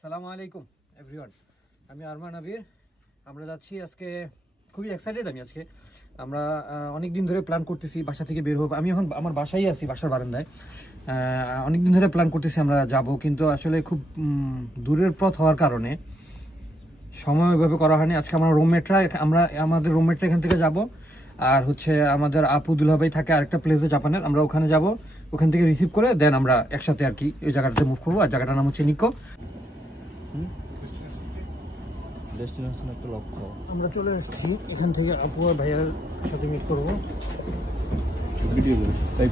আসসালামু আলাইকুম এভরিওয়ান, আমি আরমান আবির। আমরা যাচ্ছি আজকে, খুবই এক্সাইটেড আমি আজকে। আমরা অনেক দিন ধরে প্ল্যান করতেছি বাসা থেকে বের হব। আমি এখন আমার বাসায় আছি, বাসার বারান্দায়। অনেক দিন ধরে প্ল্যান করতেছি আমরা যাব, কিন্তু আসলে খুব দূরের পথ হওয়ার কারণে সময় ওইভাবে করা হয়নি। আজকে আমাদের রুমমেটরা এখান থেকে যাব, আর হচ্ছে আমাদের আপু দুলাভাই থাকে আরেকটা প্লেসে জাপানের, আমরা ওখানে যাব। ওখান থেকে রিসিভ করে দেন আমরা একসাথে আর কি ওই জায়গাটাতে মুভ করবো। আর জায়গাটার নাম হচ্ছে নিকো। ডেস্টিনেশন একটা লক্ষ্য। আমরা চলে এসেছি, এখান থেকে আপু আর ভাইয়ার সাথে মিট করবো। ভিডিও তাই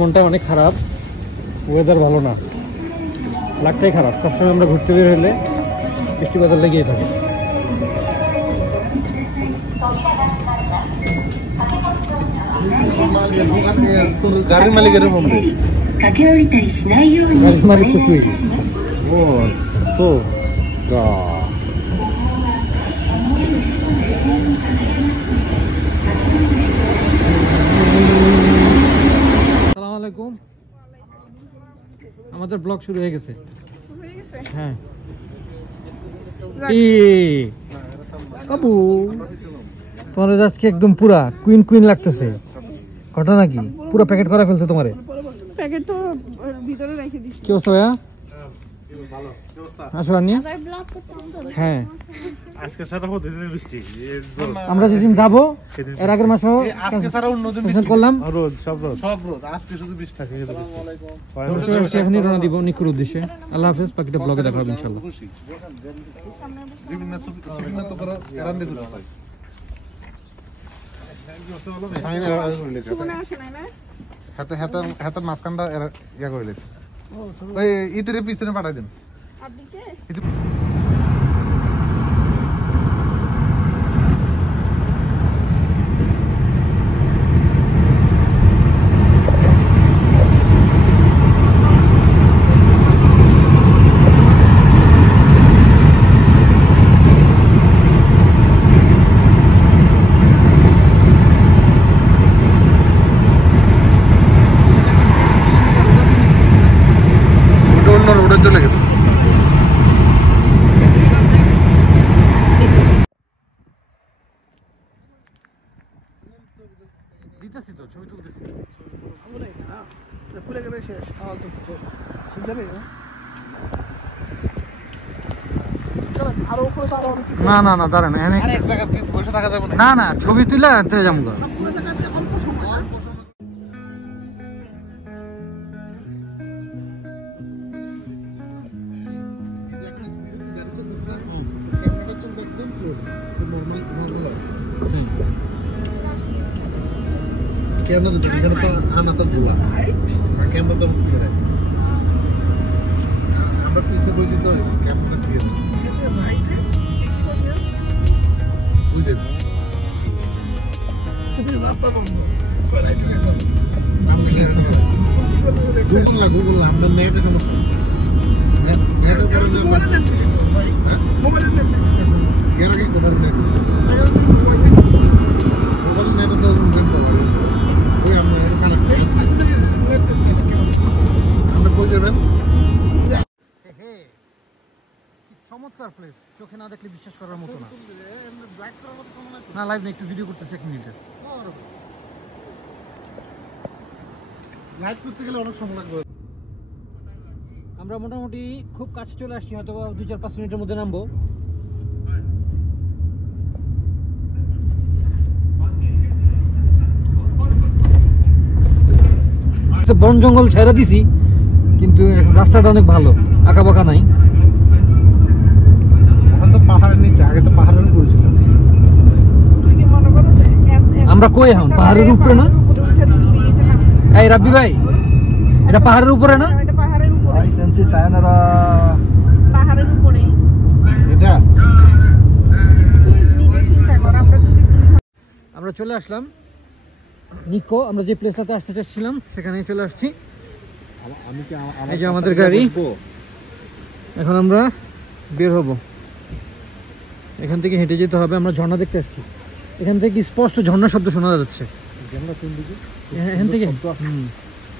মনটা অনেক খারাপ, ওয়েদার ভালো না, লাকটাই খারাপ। সবসময় আমরা ঘুরতে বের হলে বৃষ্টি বাদল লেগেই থাকে। গাড়ির মালিকের বন্ধু, গাড়ির মালিক তো তুই। ও সো গা আসসালামু আলাইকুম। আমাদের ব্লগ শুরু হয়ে গেছে। হ্যাঁ বাবু, তোমার আজকে একদম পুরা কুইন কুইন লাগতেছে। ঘটনা কি? পুরো প্যাকেট করা ফেলছে তোমারে? প্যাকেট তো ভিতরে রেখে দিছি। কি অবস্থা ভাইয়া? আসো আনি। হ্যাঁ আজকে সারা হতে বৃষ্টি। আমরা যেদিন যাবো এর আগের মাসেও আজকে সারা অন্য দিন বৃষ্টি করলাম। রোদ, সব রোদ, আজকে শুধু বৃষ্টি। এখনই রওনা দিব নিকুর উদ্দেশ্যে। আল্লাহ হাফেজ, বাকিটা ব্লগে দেখা হবে ইনশাআল্লাহ। হাতে মাঝখানটা ইয়া করে লেছে। ওই ইতির পিছনে পাঠাই দিন। চলে গেছে। দিতেছি তো, ছবি তুলতেছি। পুরে গেলে শেষ, খাওয়া তুলতে শেষ। শিখবে আরো উপরে তো আরো না না না, দাঁড়ান। এক জায়গায় বসে থাকা যাবে না না, ছবি তুলে আনতে যাবো। পুরো জায়গাতে অল্প সময়। ক্যামেরা তো এখানে তো আনা তো ঝোলা, ক্যামেরা তো আমরা পিছিয়ে বসি তো ক্যামেরা ঠিক আছে। রাস্তা বন্ধ। গুগল আমরা নেটে সমস্যা। মোবাইলে দেখতেছি তো ভাই, মোবাইলে দেখতেছি। এর আগে কোথাও নেট ছিল? মোবাইল নেটে তো ওই আমরা আমরা কই যাবেন? চমৎকার প্লেস, চোখে না দেখলে বিশ্বাস করার মতো না। না লাইভ না, একটু ভিডিও করতেছে 1 মিনিটের। লাইভ করতে গেলে অনেক সময় লাগবে। আমরা মোটামুটি খুব কাছে চলে আসছি, হয়তো 2-4-5 মিনিটের মধ্যে নামবো। বন জঙ্গল ছেড়ে দিছি, কিন্তু রাস্তাটা অনেক ভালো, আঁকা বাঁকা নাই। এখন তো পাহাড়ের নিচে, আগে তো পাহাড়ের উপরে ছিল। তুই কি মনে করছ আমরা কই এখন? পাহাড়ের উপরে না? এই রাব্বি ভাই, এটা পাহাড়ের উপরে না? এটা পাহাড়ের উপরে। আই সেন্সি সায়নারা পাহাড়ের উপরে। এটা তুই নিজে চিন্তা কর, আমরা চলে আসলাম নিকো। আমরা যে প্লেসটাতে আসতে চাচ্ছিলাম সেখানে চলে আসছি। এই যে আমাদের গাড়ি, এখন আমরা বের হব। এখান থেকে হেঁটে যেতে হবে। আমরা ঝর্ণা দেখতে আসছি, এখান থেকে স্পষ্ট ঝর্ণার শব্দ শোনা যাচ্ছে। এখান থেকে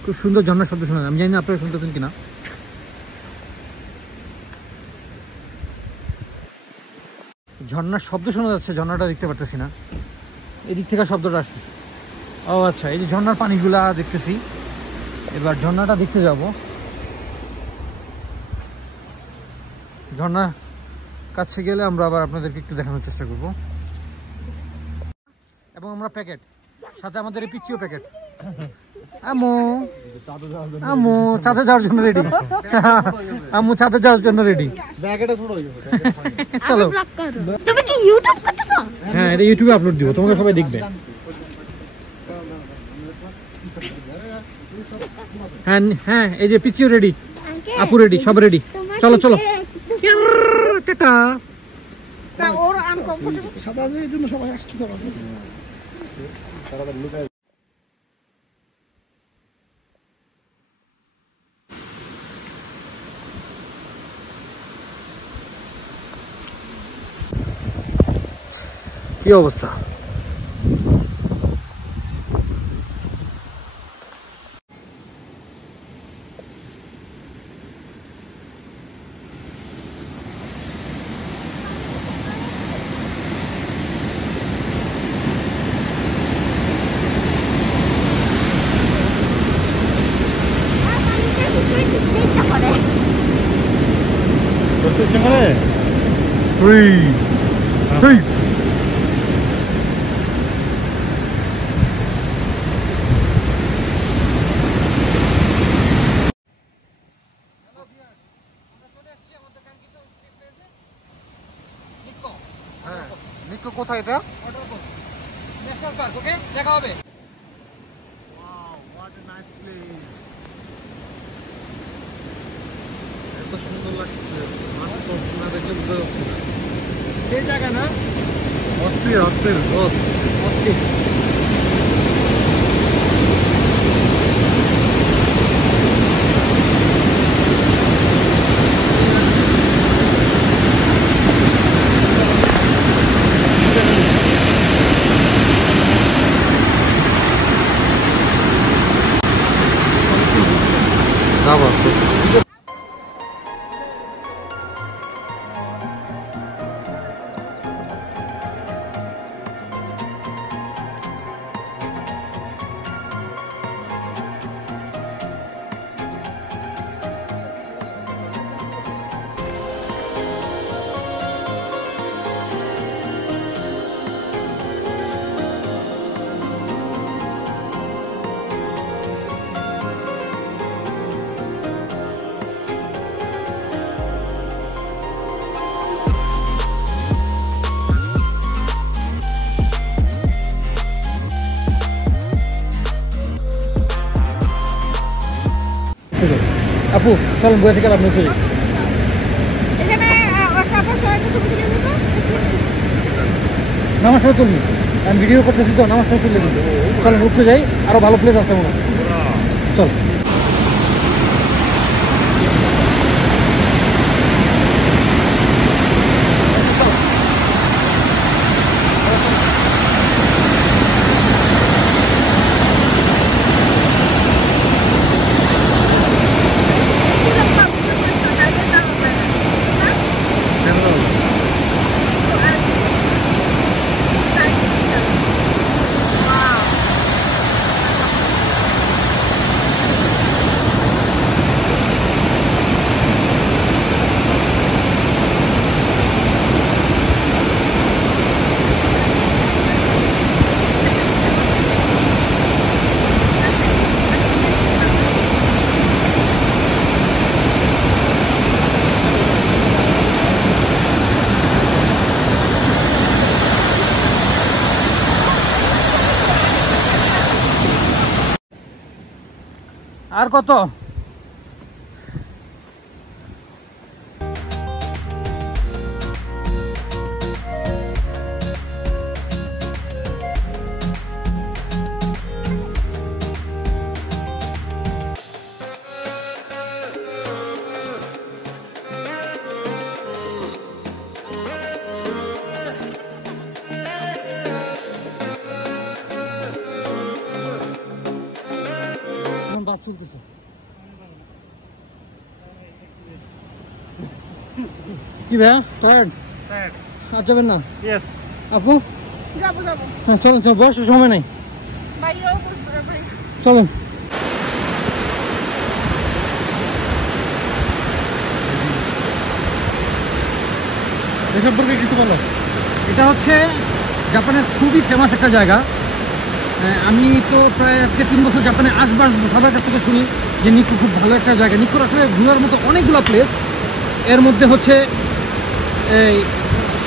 খুব সুন্দর ঝর্ণার শব্দ শোনা যায়। আমি জানি না আপনারা শুনতেছেন কিনা। ঝর্ণার শব্দ শোনা যাচ্ছে, ঝর্ণাটা দেখতে পারতেছি না, এদিক থেকে শব্দটা আসতেছে। ও আচ্ছা, এই যে ঝর্ণার পানিগুলা দেখতেছি, এবার ঝর্ণাটা দেখতে যাব। ঝর্ণা কাছে গেলে আমরা আবার আপনাদেরকে একটু দেখানোর চেষ্টা করব। এবং আমরা প্যাকেট সাথে আমাদের এই পিচিও প্যাকেট। আম্মু আম্মু ছাদে যাওয়ার জন্য রেডি। আম্মু ছাদে যাওয়ার জন্য রেডি। চলো। তুমি কি ইউটিউব করতেছো? হ্যাঁ, এটা ইউটিউবে আপলোড দিব, তোমাকে সবাই দেখবে। হ্যাঁ হ্যাঁ, এই যে পিচিও রেডি, আপু রেডি, সব রেডি। চলো চলো টাটা। না ওর আনকমফোর্টেবল সবাই জন্য সবাই আসতেছে আমাদের। কি অবস্থা? হ্যাঁ, নিকো কোথায় এটা? ন্যাশনাল পার্ক, ওকে? দেখা হবে। এত সুন্দর লাগছে, মাছ তো না দেখলে বুঝতে পারছি না। এই জায়গা না অস্থির অস্থির রোদ। অস্থির। যাবো। আপু চলেন, বই থেকে আপনি উঠে যাই। এখানে একটা বসে একটা ছবি তুলে নিব। নামার সময় তুলবি, আমি ভিডিও করতেছি তো, নামার সময় তুললে কিন্তু। চলেন উঠতে যাই, আরো ভালো প্লেস আছে মনে হয়। চল। আর কত? চলতেছে। কি ভাইয়া টায়ার্ড? আর যাবেন না? আপু যাবো যাবো হ্যাঁ চলেন চল, বয়সের সময় নাই, ভাইয়াও বলবে ভাই চলেন। এ সম্পর্কে কিছু বলো। এটা হচ্ছে জাপানের খুবই ফেমাস একটা জায়গা। আমি তো প্রায় আজকে 3 বছর জাপানে আসবার সবার কাছ থেকে শুনি যে নিকো খুব ভালো একটা জায়গা। নিকোর আসলে ঘোরার মতো অনেকগুলো প্লেস, এর মধ্যে হচ্ছে এই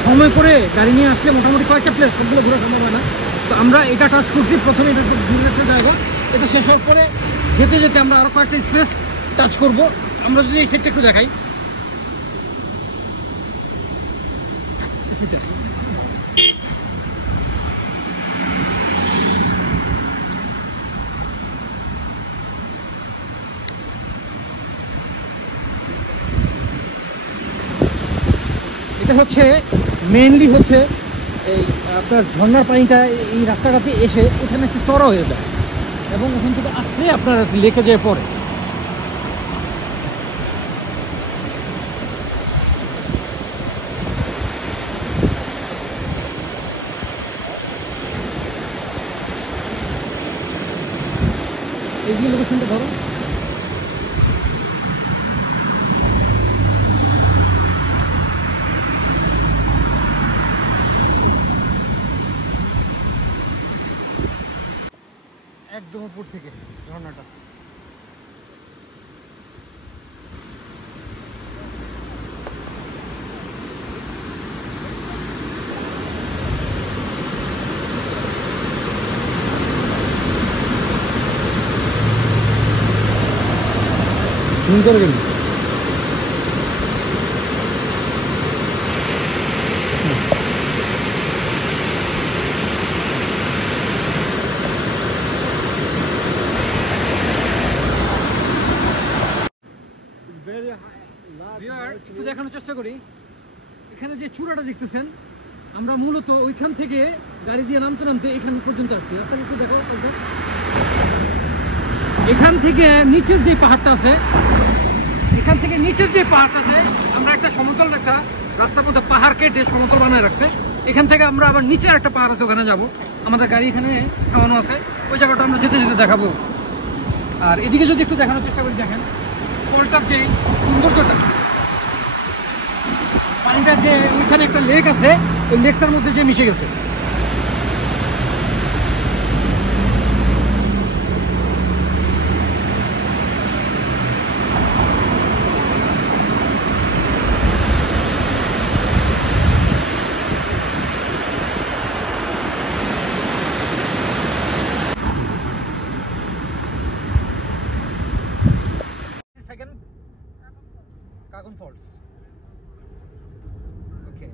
সময় করে গাড়ি নিয়ে আসলে মোটামুটি কয়েকটা প্লেস, সবগুলো ঘোরা সম্ভব হয় না। তো আমরা এটা টাচ করছি প্রথমে, এটা একটা ঘুরের একটা জায়গা। এটা শেষ হওয়ার পরে যেতে যেতে আমরা আরও কয়েকটা স্পেস টাচ করব। আমরা যদি এই সেটটা একটু দেখাই, এটা হচ্ছে মেইনলি হচ্ছে এই আপনার ঝর্ণার পানিটা এই রাস্তাটাতে এসে ওখানে একটা চড়া হয়ে যায় এবং ওখান থেকে আসলে আপনার লেকে যেয়ে পড়ে। এই যে লোকেশনটা ধরো, একদম উপর থেকে ঝর্ণাটা। জুম করে গেল। একটু দেখানোর চেষ্টা করি। এখানে যে চূড়াটা দেখতেছেন, আমরা মূলত ওইখান থেকে গাড়ি দিয়ে নামতে নামতে এখান পর্যন্ত আসছি। রাস্তাটা একটু দেখো। এখান থেকে নিচের যে পাহাড়টা আছে, এখান থেকে নিচের যে পাহাড়টা আছে, আমরা একটা সমতল একটা রাস্তার মধ্যে পাহাড় কেটে সমতল বানায় রাখছে। এখান থেকে আমরা আবার নিচের একটা পাহাড় আছে, ওখানে যাবো। আমাদের গাড়ি এখানে থামানো আছে, ওই জায়গাটা আমরা যেতে যেতে দেখাবো। আর এদিকে যদি একটু দেখানোর চেষ্টা করি, দেখেন ফলটার যে সৌন্দর্যটা, পানিটা যে ওইখানে একটা লেক আছে, ওই লেকটার মধ্যে যে মিশে গেছে। কাগুন ফলস। ওকে,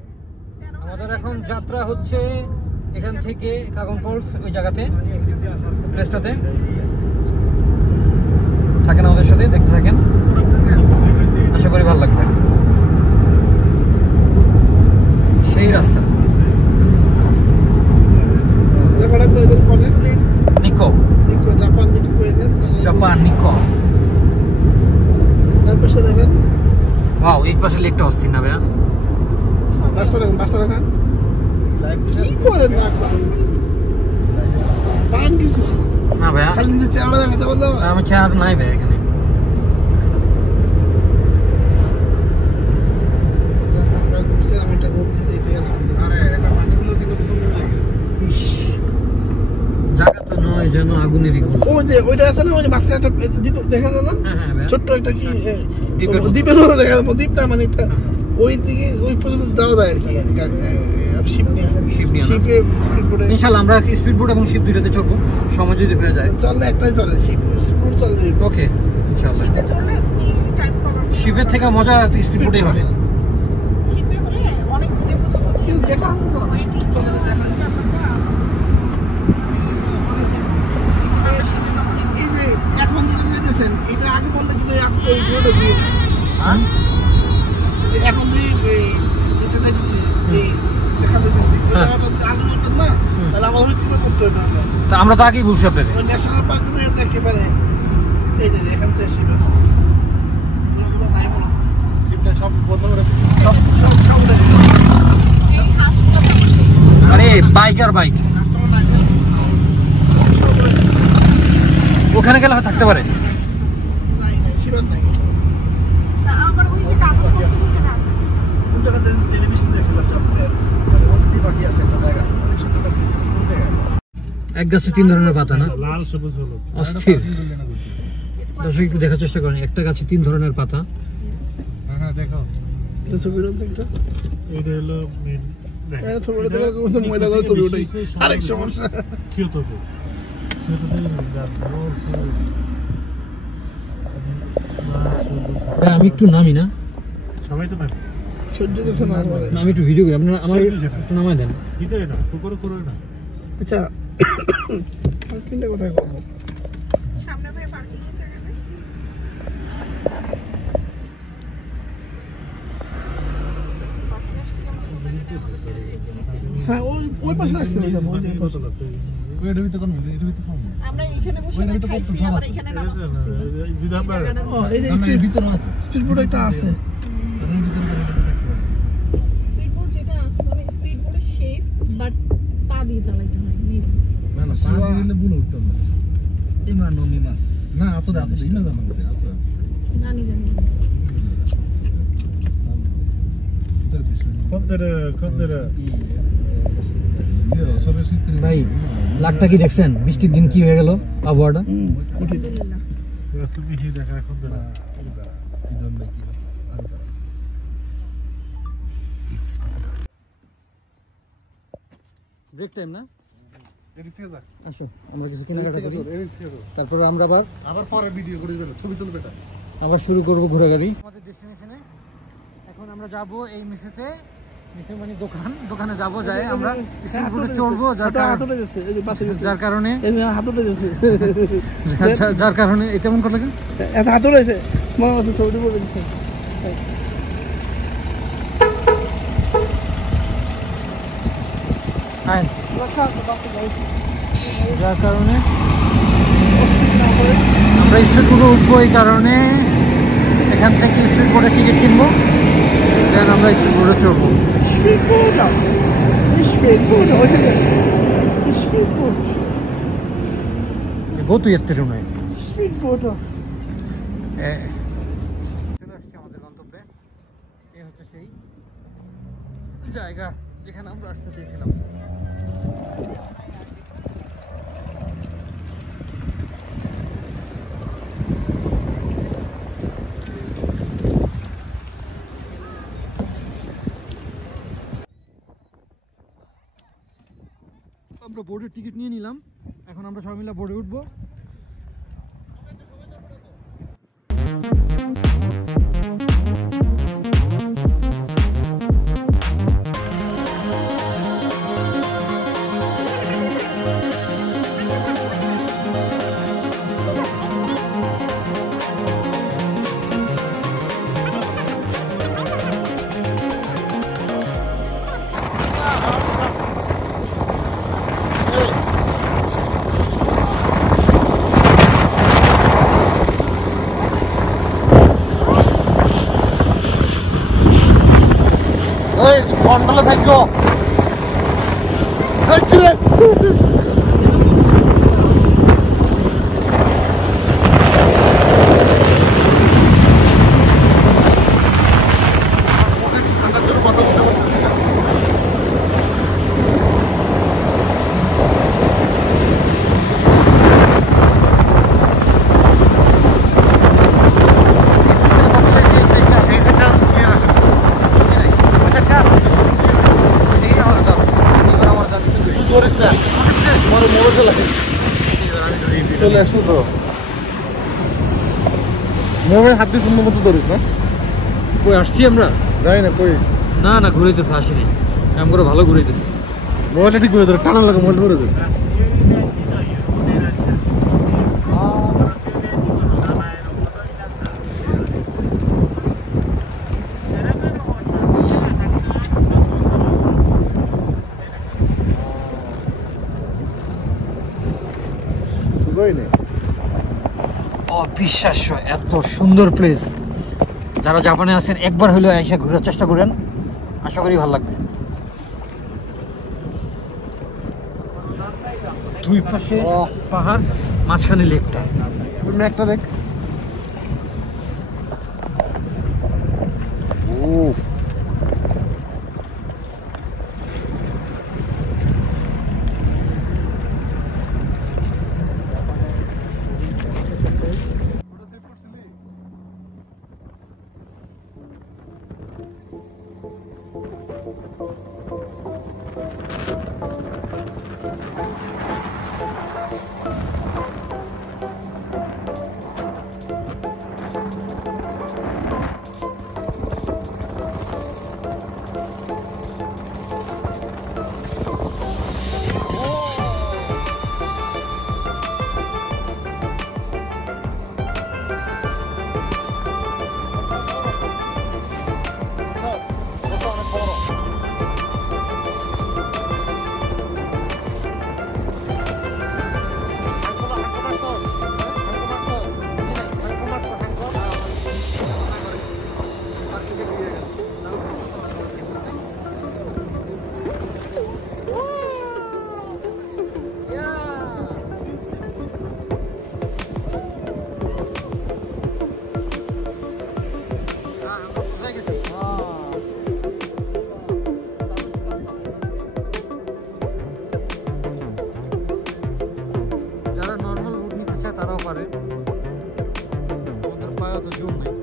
আমাদের এখন যাত্রা হচ্ছে এখান থেকে কাগুন ফলস, ওই জায়গাতে প্লেসটাতে। থাকেন আমাদের সাথে, দেখতে থাকেন, আশা করি ভালো লাগবে। সেই রাস্তা নিকো, জাপান নিকো। ওয়াও, এই পাশে লেকটা অস্থির না ভাইয়া? বাসটা দেখেন কি করেন না করেন পান কিছু না ভাইয়া, খালি নিজের চেহারা দেখাতে বললাম। আমার চেয়ার নাই ভাই এখানে। আপনারা ঘুরছেন, আমি এটা ঘুরতেছি, এটাই আলহামদুলিল্লাহ। আরে এটা পানিগুলো দেখে সুন্দর লাগে। জায়গা তো নয় যেন আগুনেরই গুলো। ও যে ওইটা আছে না, ওই যে মাঝখানে একটা দ্বীপ দেখা যায় না, হ্যাঁ হ্যাঁ, ছোট্ট একটা কি দ্বীপের মতো দেখা যায়। দ্বীপটা মানে এটা ওই দিকে ওই পর্যন্ত যাওয়া যায় আর কি। শিপ নিয়ে শিপে স্পিড বোটে ইনশাআল্লাহ আমরা স্পিড বোট এবং শিপ দুইটাতে চড়বো, সময় যদি হয়ে যায়। চললে একটাই চলে, শিপ স্পিড চললে। ওকে ইনশাআল্লাহ। শিপে চললে তুমি টাইম কভার শিপের থেকে মজা স্পিড বোটেই হবে। শিপে হলে অনেক দূরে পর্যন্ত কিন্তু দেখা এই যে এখন যেটা যেতেছেন, এটা আগে বললে কিন্তু আজকে ওই রোডে দিয়ে এখন যেতে দেখছি দেখা যেতেছি আগে বলতাম না, তাহলে আমার চিন্তা করতে হবে। তা আমরা তো আগেই বলছি আপনাদের। ন্যাশনাল পার্কে একেবারে এই যে এখান থেকে শিপ আছে ওগুলো নাই বলো শিপটা সব বন্ধ করে সব উঠে গেছে। আরে বাইক আর বাইক কাস্টমার নাই ওখানে গেলে হয়তো থাকতে পারে। নাই শিবার নাই তা আমার ওই যে কাপড় পরছিল ওখানে আছে। কোন জায়গাতে টেলিভিশন দেখছিলাম যে আপনার অতিথি পাখি আছে একটা জায়গা অনেক সুন্দর একটা place। কোন জায়গায়? এক গাছে 3 ধরনের পাতা না, লাল সবুজ হলুদ অস্থির। দর্শক একটু দেখার চেষ্টা করেন, একটা গাছে 3 ধরনের পাতা। হ্যাঁ দেখো এটা ছবি উঠছে একটা এটা হলো মেন এটা ছবি উঠে দেখলে কোন মহিলা করে ছবি উঠাই আরেক সমস্যা কিয়োটোতে ভাই আমি একটু নামি না, সবাই তো না সহ্য করছে না আমার না আমি একটু ভিডিও করি, আপনারা আমার একটু নামাই দেন। ভিতরে না পুকুরে করে না আচ্ছা পার্কিংটা কোথায় করবো সামনে ভাই পার্কিং এর জায়গা নেই। হ্যাঁ ওই ওই পাশে রাখছি না যাবো ওই যে পাশে। ওইটার ভিতরে কোন এর ভিতরে কোন আমরা এখানে বসে খাইছি আবার এখানে নামাজ পড়ছি। জিদাবার ও এই যে স্পিড বোট একটা আছে স্পিড বোট যেটা আছে মানে স্পিড বোটের শেপ বাট পা দিয়ে চালাতে হয় মেবি। না না পা দিলে বুন উঠতাম না এমা নমি মাছ না এত এত দিন না জানা এত জানি জানি। ভাই লাখটা কি দেখছেন, বৃষ্টির দিন কি হয়ে গেল আবহাওয়াটা। ব্রেক টাইম না, আসো আমরা কিছু কেনাকাটা করি, তারপর আমরা আবার পরে ভিডিও করে দিবেন ছবি তুলবে এটা আবার শুরু করবো ঘোরাঘুরি আমাদের ডেস্টিনেশনে। এখন আমরা যাব এই মিশেতে, মিশে মানে দোকানে যাব, যাই আমরা স্পিড বোটে চড়বো, হাত উঠে যাচ্ছে এই যে পাশে যার কারণে এই যে হাত উঠে যাচ্ছে যার কারণে এটা এমন কথা কেন। এত হাত উঠেছে মনে হচ্ছে ছবিটি বলে দিচ্ছে হ্যাঁ যার কারণে আমরা স্পিড বোটে উঠবো, এই কারণে এখান থেকে স্পিড বোটের টিকিট কিনবো, দেন আমরা স্পিড বোটে চড়বো। Speedboot. Speedboot. Speedboot. বহুত ইয়াত্রী নয়। Speedboot. চলে আসছি আমাদের গন্তব্যে, এই হচ্ছে সেই জায়গা যেখানে আমরা আসতে চেয়েছিলাম। আমরা বোর্ডের টিকিট নিয়ে নিলাম, এখন আমরা সবাই মিলে বোর্ডে উঠবো। কন্ট্রোলে থাকো চলে আসছো তো মোবাইল হাত দিয়ে সুন্দর মতো ধরিস না কই আসছি আমরা? যাই না কই না না ঘুরাইতেছে, আসিনি আমি করে ভালো ঘুরাইতেছি। মোবাইলটা ঠিক করে ধরে টানা লাগে মোবাইল ধরে ধরে সুগই নেই অবিশ্বাস্য, এত সুন্দর প্লেস। যারা জাপানে আছেন একবার হলেও এসে ঘোরার চেষ্টা করেন, আশা করি ভালো লাগবে। দুই পাশে পাহাড়, মাঝখানে লেকটা। একটা দেখ। উফ, যারা নর্মাল রুট নিতে চায় তারাও পারে, আমাদের পায়ে তো জোর নাই।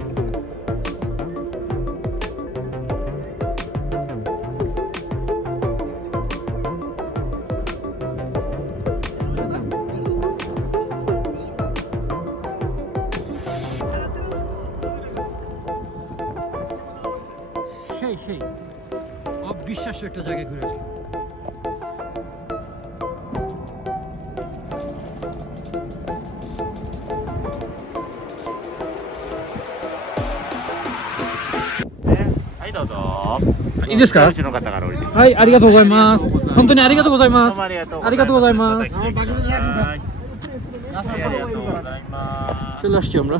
সেই সেই অবিশ্বাস্য একটা জায়গায় ঘুরে আসলাম।いいですか？はい、ありがとうございます。本当にありがとうございます。ありがとうございます。চলে আসছি আমরা,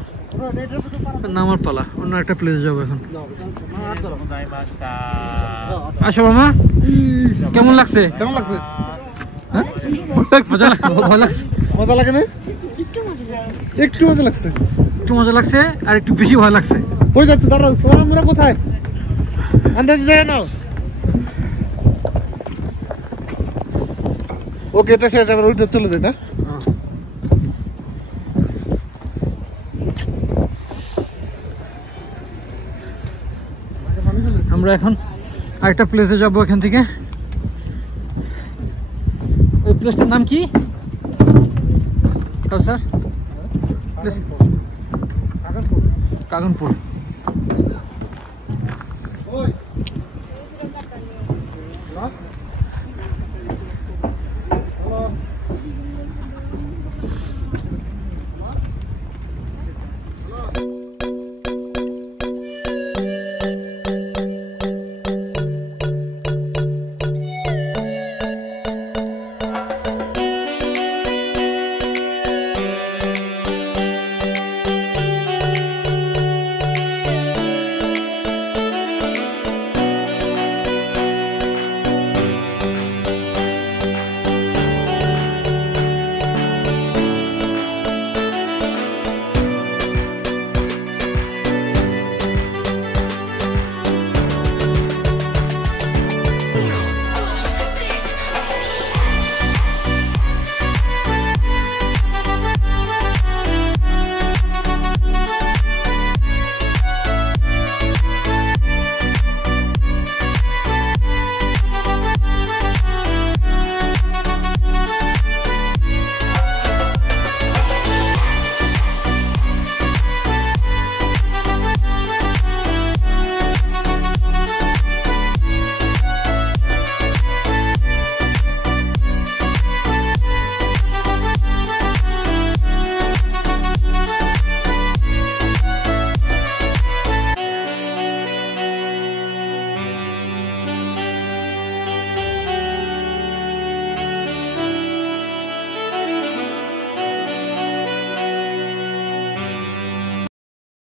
নামার পালা। অন্য একটা প্লেস যাবো এখন। আসো মামা, কেমন লাগছে? কেমন লাগছে? ভয় লাগছে? মজা লাগে না? একটু মজা লাগছে। একটু মজা লাগছে আর একটু বেশি ভয় লাগছে। কই যাচ্ছে? দাঁড়াও, আমরা কোথায়? আন্দাজে যায় না। ওকে, এটা শেষ, আবার ওইটা চলে যায় না? আমরা এখন আরেকটা প্লেসে যাবো এখান থেকে। ওই প্লেসটার নাম কি কাউসার? কাগনপুর। ওই